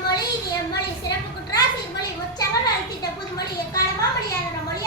மொழி இது எம்மொழி சிறப்பு குற்றா சிறுமொழி உற்சாக அழைத்திட்ட புதுமொழி எக்காலமா முடியாத மொழி?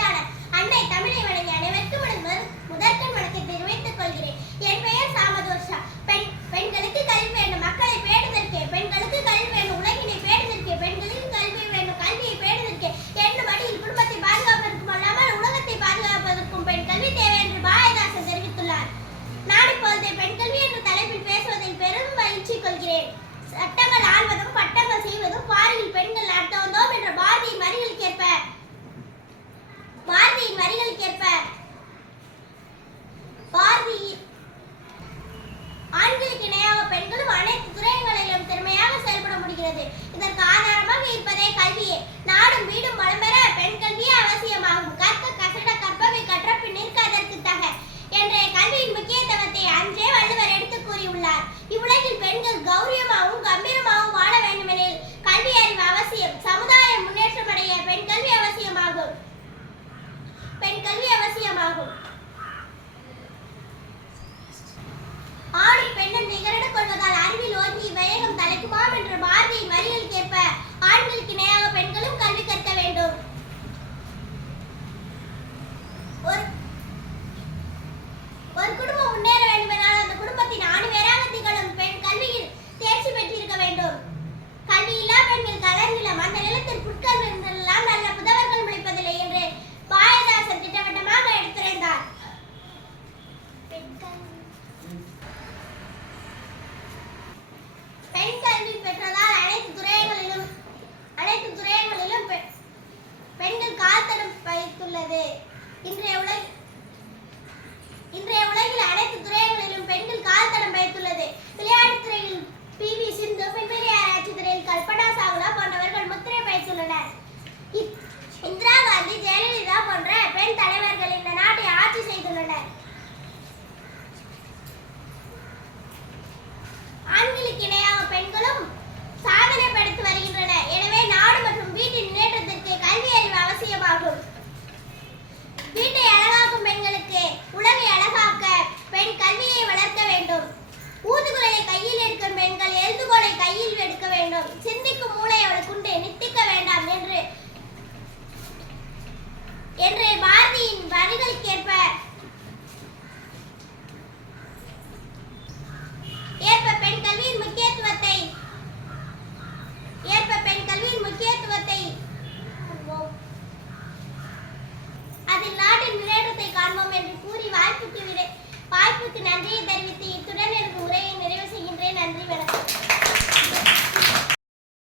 உள்ளது இன்றைய உலக இன்றைய உலகில் அனைத்து துறைகளிலும் பெண்கள் கால் தடம் பயத்துள்ளது. விளையாட்டுத் துறையில் பி. வி. சிந்து விண்வெளி ஆராய்ச்சி துறையில் கல்பனா சாவ்லா போன்றவர்கள் முத்திரை பயத்துள்ளனர். இந்திரா வேண்டும். சிந்திக்கும் மூளை அவளுக்குண்டு நித்திக்க வேண்டாம் என்று என்று பாரதியின் வரிகளுக்கேற்ப ஏற்ப பெண் கல்வியின் முக்கியத்துவத்தை ஏற்ப அதில் நாட்டின் முன்னேற்றத்தை காண்போம் என்று கூறி வாய்ப்புக்கு விடை வாய்ப்புக்கு நன்றியை